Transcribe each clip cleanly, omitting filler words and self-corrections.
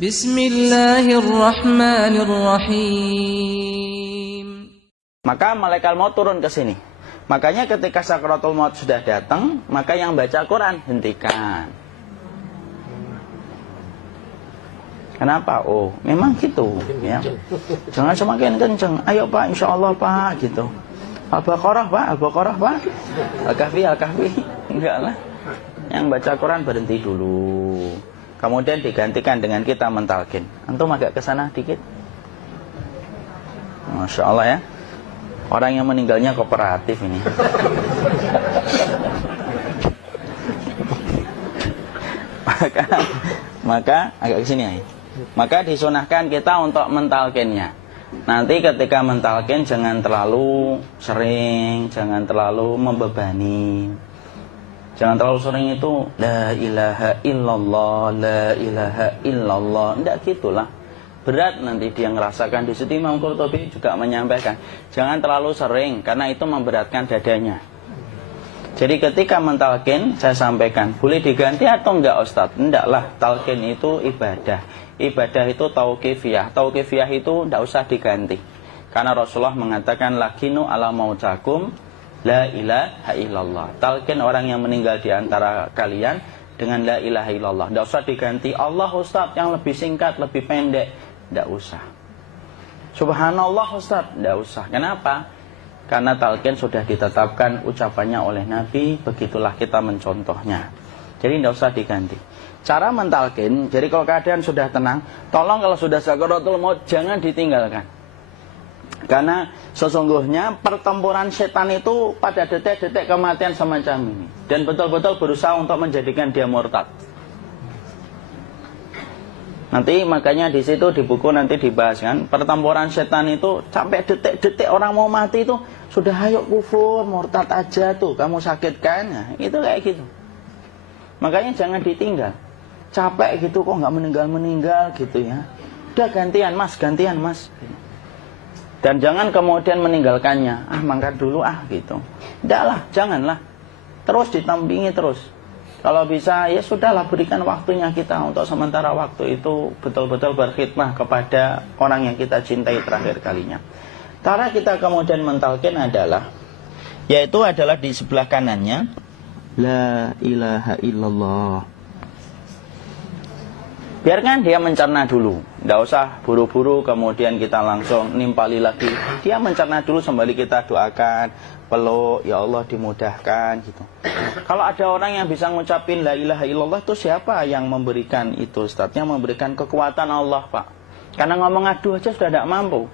Bismillahirrahmanirrahim. Maka malaikat maut turun ke sini. Makanya ketika sakaratul maut sudah datang, maka yang baca Quran hentikan. Kenapa? Oh, memang gitu ya. Jangan semakin kenceng. Ayo Pak, insya Allah Pak, gitu. Al-Baqarah Pak, Al-Baqarah Pak. Al-Kahfi, Al-Kahfi. Enggak lah. Yang baca Quran berhenti dulu. Kemudian digantikan dengan kita mentalkin. Antum agak ke sana dikit. Masya Allah ya. Orang yang meninggalnya kooperatif ini. maka agak ke sini ya. Maka disunahkan kita untuk mentalkinnya. Nanti ketika mentalkin jangan terlalu sering, jangan terlalu membebani. Jangan terlalu sering itu la ilaha illallah, la ilaha illallah. Tidak gitulah. Berat nanti dia ngerasakan. Di situ Imam Qurtubi juga menyampaikan, jangan terlalu sering karena itu memberatkan dadanya. Jadi ketika mentalkin, saya sampaikan, boleh diganti atau enggak Ustadz? Enggak lah, talkin itu ibadah. Ibadah itu tauqifiyah. Tauqifiyah itu enggak usah diganti. Karena Rasulullah mengatakan, lakinu ala mautakum la ilaha illallah. Talkin orang yang meninggal di antara kalian dengan la ilaha illallah. Enggak usah diganti Allah Ustadz yang lebih singkat, lebih pendek. Enggak usah. Subhanallah Ustadz, enggak usah. Kenapa? Karena talqin sudah ditetapkan ucapannya oleh Nabi, begitulah kita mencontohnya. Jadi tidak usah diganti. Cara mentalqin, jadi kalau keadaan sudah tenang, tolong kalau sudah sakaratul maut jangan ditinggalkan. Karena sesungguhnya pertempuran setan itu pada detik-detik kematian semacam ini. Dan betul-betul berusaha untuk menjadikan dia murtad. Nanti makanya di situ di buku nanti dibahas kan, pertempuran setan itu sampai detik-detik orang mau mati itu sudah ayo kufur, murtad aja tuh, kamu sakit kan? Nah, itu kayak gitu. Makanya jangan ditinggal. Capek gitu kok nggak meninggal gitu ya. Udah gantian mas. Dan jangan kemudian meninggalkannya. Mangkat dulu gitu. Enggak lah, janganlah. Terus ditampingi terus. Kalau bisa, ya sudahlah berikan waktunya kita untuk sementara waktu itu betul-betul berkhidmah kepada orang yang kita cintai terakhir kalinya. Cara kita kemudian mentalkin adalah, yaitu adalah di sebelah kanannya, la ilaha illallah. Biarkan dia mencerna dulu, tidak usah buru-buru kemudian kita langsung nimpali lagi. Dia mencerna dulu sembari kita doakan, peluk, ya Allah dimudahkan gitu. Kalau ada orang yang bisa ngucapin la ilaha illallah itu siapa yang memberikan itu Ustaz? Yang memberikan kekuatan Allah Pak. Karena ngomong aduh aja sudah tidak mampu.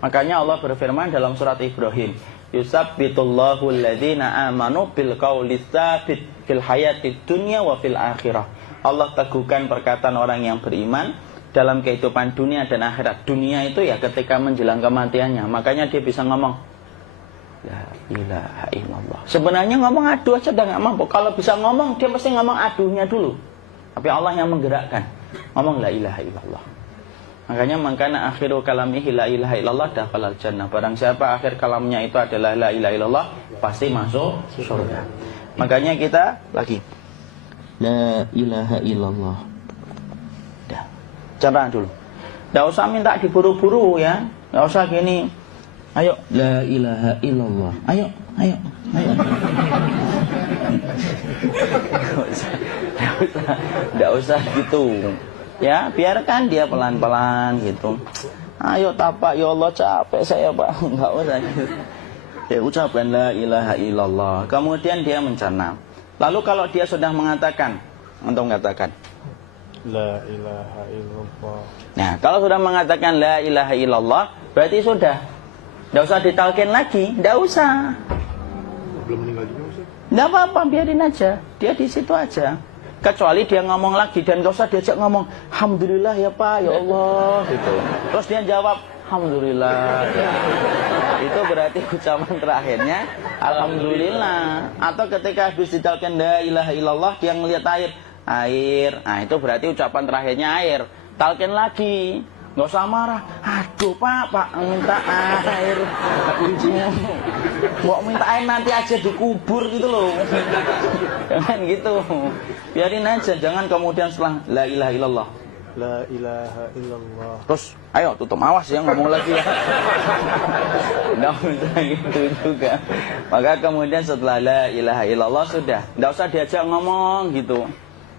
Makanya Allah berfirman dalam surat Ibrahim, yusabbitullahu alladhina amanu bil qawli tsabit fil hayatid dunya wa fil akhirah. Allah teguhkan perkataan orang yang beriman dalam kehidupan dunia dan akhirat. Dunia itu ya ketika menjelang kematiannya. Makanya dia bisa ngomong la ilaha illallah. Sebenarnya ngomong aduh aja udah gak mampu. Kalau bisa ngomong, dia pasti ngomong aduhnya dulu. Tapi Allah yang menggerakkan. Ngomong la ilaha illallah. Makanya mangkana akhiru kalamihi la ilaha illallah dakhalal jannah. Barang siapa akhir kalamnya itu adalah la ilaha illallah, pasti masuk surga. Makanya kita lagi la ilaha illallah. Dah. Cara dulu. Enggak usah minta diburu-buru ya. Enggak usah gini. Ayo la ilaha illallah. Ayo. Enggak usah gitu. Ya, biarkan dia pelan-pelan gitu. Ayo tapak, ya Allah capek saya Pak. Enggak usah gitu. Ya ucapkan la ilaha illallah. Kemudian dia mencerna. Lalu kalau dia sudah mengatakan, untuk mengatakan la ilaha illallah. Nah, kalau sudah mengatakan la ilaha illallah, berarti sudah. Tidak usah ditalkin lagi, tidak usah. Belum meninggal juga Ustaz? Tidak apa-apa, biarin aja. Dia di situ aja. Kecuali dia ngomong lagi dan gak usah diajak ngomong alhamdulillah ya Pak, ya Allah gitu. Terus dia jawab alhamdulillah ya. Itu berarti ucapan terakhirnya alhamdulillah. Atau ketika habis ditalkin la ilaha illallah, dia ngelihat air. Nah itu berarti ucapan terakhirnya air. Talkin lagi, nggak usah marah. Aduh Pak minta air. Mau minta air nanti aja dikubur gitu loh. Jangan gitu. Biarin aja, jangan kemudian setelah la ilaha illallah La ilaha illallah. Terus, ayo tutup, awas ya ngomong lagi ya. Tidak bisa gitu juga. Maka kemudian setelah la ilaha illallah sudah, tidak usah diajak ngomong gitu.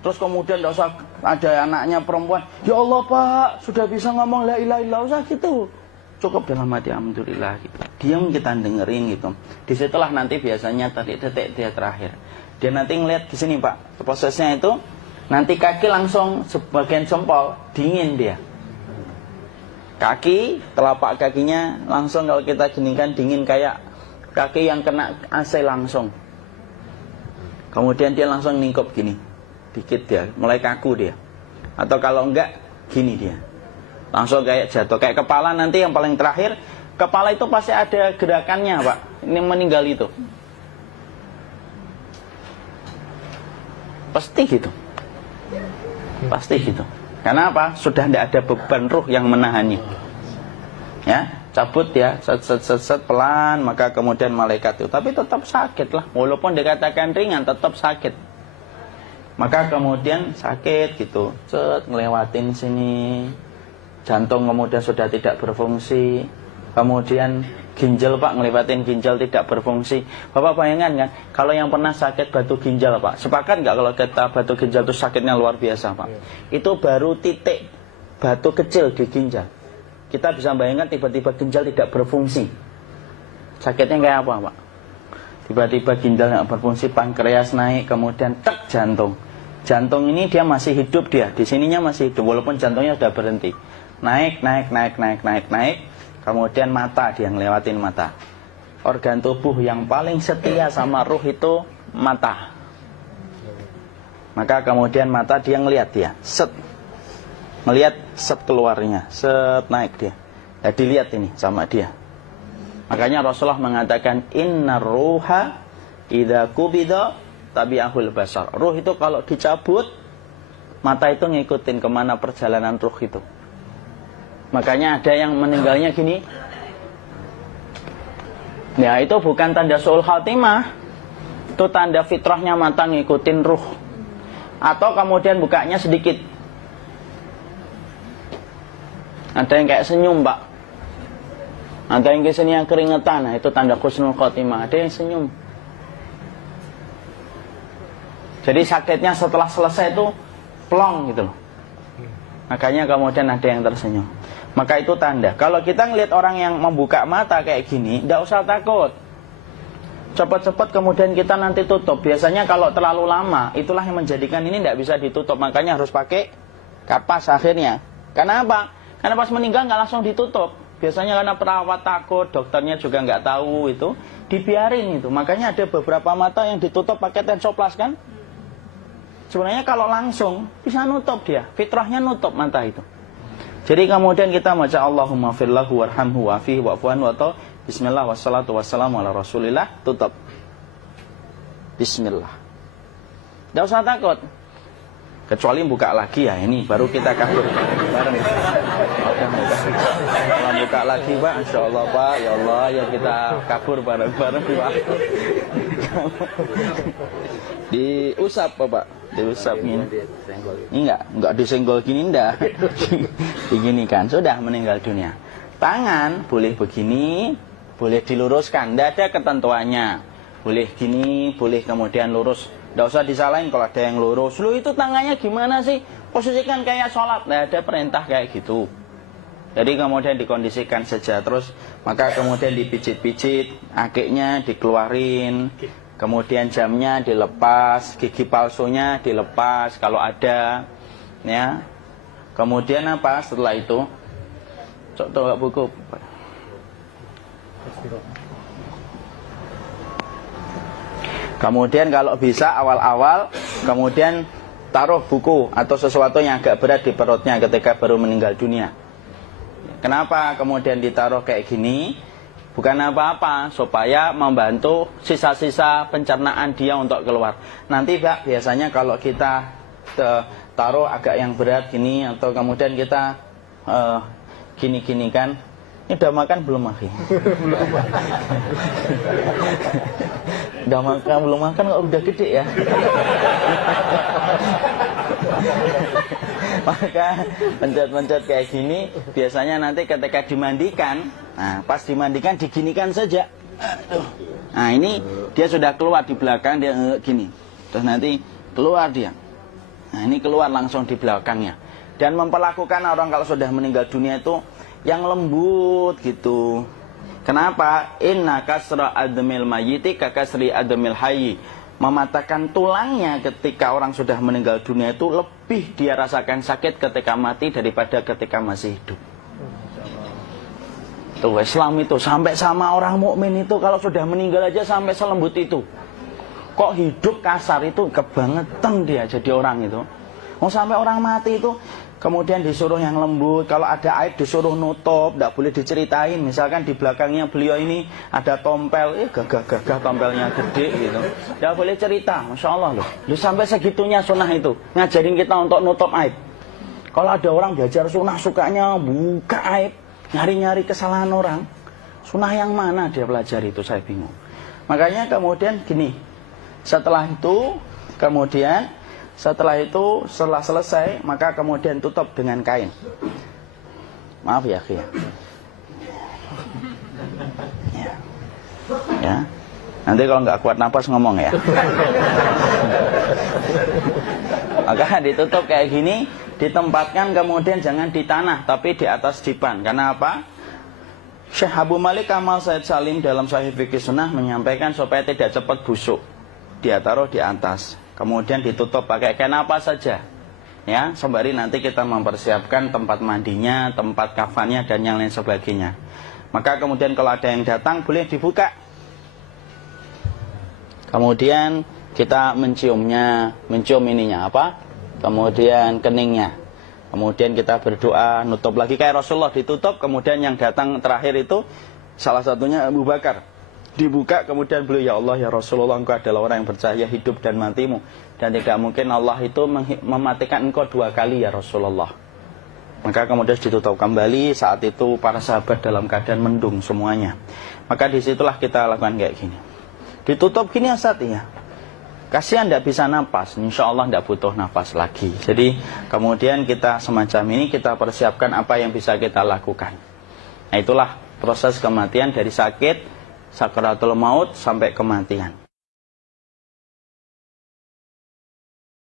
Terus kemudian tidak usah ada anaknya perempuan, ya Allah Pak, sudah bisa ngomong la ilaha illallah, usah gitu. Cukup dalam hati alhamdulillah gitu. Diam kita dengerin gitu. Disitulah nanti biasanya detik dia terakhir. Dia nanti ngeliat di sini Pak, prosesnya itu nanti kaki langsung sebagian jempol dingin dia. Kaki, telapak kakinya langsung kalau kita geningkan dingin kayak kaki yang kena AC langsung. Kemudian dia langsung ningkup gini. Dikit dia, mulai kaku dia. Atau kalau enggak, gini dia. Langsung kayak jatuh. Kayak kepala nanti yang paling terakhir, kepala itu pasti ada gerakannya Pak. Ini meninggal itu. Pasti gitu. Pasti gitu. Karena apa? Sudah tidak ada beban ruh yang menahannya. Ya, cabut ya, set pelan, maka kemudian malaikat itu. Tapi tetap sakit lah. Walaupun dikatakan ringan, tetap sakit. Maka kemudian sakit gitu, ngelewatin sini, jantung kemudian sudah tidak berfungsi, kemudian ginjal Pak, ngelewatin ginjal tidak berfungsi. Bapak bayangkan kan, kalau yang pernah sakit batu ginjal Pak, sepakat nggak kalau kita batu ginjal itu sakitnya luar biasa Pak? Itu baru titik batu kecil di ginjal. Kita bisa bayangkan tiba-tiba ginjal tidak berfungsi. Sakitnya kayak apa Pak? Tiba-tiba ginjal nggak berfungsi, pankreas naik, kemudian tek jantung. Jantung ini dia masih hidup dia, di sininya masih hidup walaupun jantungnya sudah berhenti. Naik, kemudian mata dia ngelewatin mata. Organ tubuh yang paling setia sama ruh itu mata. Maka kemudian mata dia ngelihat dia, ngelihat keluarnya, naik dia. Ya dilihat ini sama dia. Makanya Rasulullah mengatakan innar ruha idza qubida tabi'ahul basar. Ruh itu kalau dicabut, mata itu ngikutin kemana perjalanan ruh itu. Makanya ada yang meninggalnya gini. Ya itu bukan tanda su'ul khatimah. Itu tanda fitrahnya mata ngikutin ruh. Atau kemudian bukanya sedikit. Ada yang kayak senyum Pak. Ada yang kesini yang keringetan. Nah, itu tanda husnul khatimah. Ada yang senyum. Jadi sakitnya setelah selesai itu plong gitu loh. Makanya kemudian ada yang tersenyum. Maka itu tanda. Kalau kita ngelihat orang yang membuka mata kayak gini, tidak usah takut. Cepat-cepat kemudian kita nanti tutup. Biasanya kalau terlalu lama, itulah yang menjadikan ini tidak bisa ditutup. Makanya harus pakai kapas akhirnya. Karena apa? Karena pas meninggal nggak langsung ditutup. Biasanya karena perawat takut, dokternya juga nggak tahu itu, dibiarin itu. Makanya ada beberapa mata yang ditutup pakai tensoplas kan? Sebenarnya kalau langsung bisa nutup dia, fitrahnya nutup mata itu. Jadi kemudian kita baca Allahumma firlahu warhamhu wa'afihi wa'fuanhu atau bismillah wassalatu wassalamu ala rasulillah, tutup. Bismillah. Tidak usah takut. Kecuali buka lagi ya, ini baru kita kabur bareng. Kalau buka lagi Pak, insya Allah Pak, ya Allah ya kita kabur bareng-bareng Pak. Diusap Pak, diusap ini. Ini enggak disenggol gini enggak. Begini kan, sudah meninggal dunia. Tangan boleh begini, boleh diluruskan, enggak ada ketentuannya. Boleh gini, boleh kemudian lurus. Tidak usah disalahin kalau ada yang lurus. Lu itu tangannya gimana sih? Posisikan kayak sholat. Tidak ada perintah kayak gitu. Jadi kemudian dikondisikan saja. Terus maka kemudian dipijit-pijit, akiknya dikeluarin, kemudian jamnya dilepas, gigi palsunya dilepas kalau ada, ya. Kemudian apa setelah itu? Coba buku. Kemudian kalau bisa awal-awal, kemudian taruh buku atau sesuatu yang agak berat di perutnya ketika baru meninggal dunia. Kenapa kemudian ditaruh kayak gini? Bukan apa-apa, supaya membantu sisa-sisa pencernaan dia untuk keluar. Nanti Pak, biasanya kalau kita taruh agak yang berat gini, atau kemudian kita gini-gini kan, ini udah makan belum Maki? Udah makan belum makan kok udah gede ya? Maka pencet-pencet kayak gini biasanya nanti ketika dimandikan, nah pas dimandikan diginikan saja. Nah ini dia sudah keluar di belakang, dia gini. Terus nanti keluar dia. Nah ini keluar langsung di belakangnya. Dan memperlakukan orang kalau sudah meninggal dunia itu yang lembut gitu. Kenapa? Inna kasra admil mayyiti kakasri admil hayyi. Mematahkan tulangnya ketika orang sudah meninggal dunia itu lebih dia rasakan sakit ketika mati daripada ketika masih hidup. Tuh Islam itu sampai sama orang mukmin itu kalau sudah meninggal aja sampai selembut itu. Kok hidup kasar itu kebangetan dia jadi orang itu. Mau sampai orang mati itu kemudian disuruh yang lembut, kalau ada aib disuruh nutup, tidak boleh diceritain. Misalkan di belakangnya beliau ini ada tompel, gagah-gagah tompelnya gede gitu. Tidak boleh cerita, Masya Allah loh. Sampai segitunya sunnah itu, ngajarin kita untuk nutup aib. Kalau ada orang belajar sunnah sukanya buka aib, nyari-nyari kesalahan orang. Sunnah yang mana dia pelajari itu saya bingung. Makanya kemudian gini, setelah selesai, maka kemudian tutup dengan kain. Maaf ya, Khi. Ya. Nanti kalau nggak kuat napas ngomong ya. Maka ditutup kayak gini, ditempatkan kemudian jangan di tanah, tapi di atas dipan. Karena apa? Syekh Abu Malik Kamal Said Salim dalam Sahih Fikih Sunnah menyampaikan supaya tidak cepat busuk. Dia taruh di atas. Kemudian ditutup pakai kain apa saja, ya sembari nanti kita mempersiapkan tempat mandinya, tempat kafannya dan yang lain sebagainya. Maka kemudian kalau ada yang datang boleh dibuka. Kemudian kita menciumnya, mencium ininya apa? Kemudian keningnya. Kemudian kita berdoa, nutup lagi kayak Rasulullah ditutup. Kemudian yang datang terakhir itu salah satunya Abu Bakar. Dibuka kemudian beliau, ya Allah ya Rasulullah, engkau adalah orang yang percaya hidup dan matimu, dan tidak mungkin Allah itu mematikan engkau 2 kali ya Rasulullah. Maka kemudian ditutup kembali. Saat itu para sahabat dalam keadaan mendung semuanya. Maka disitulah kita lakukan kayak gini. Ditutup gini Ustaz ya. Kasihan tidak bisa napas, insya Allah tidak butuh napas lagi. Jadi kemudian kita semacam ini kita persiapkan apa yang bisa kita lakukan. Nah itulah proses kematian dari sakit sakaratul maut sampai kematian.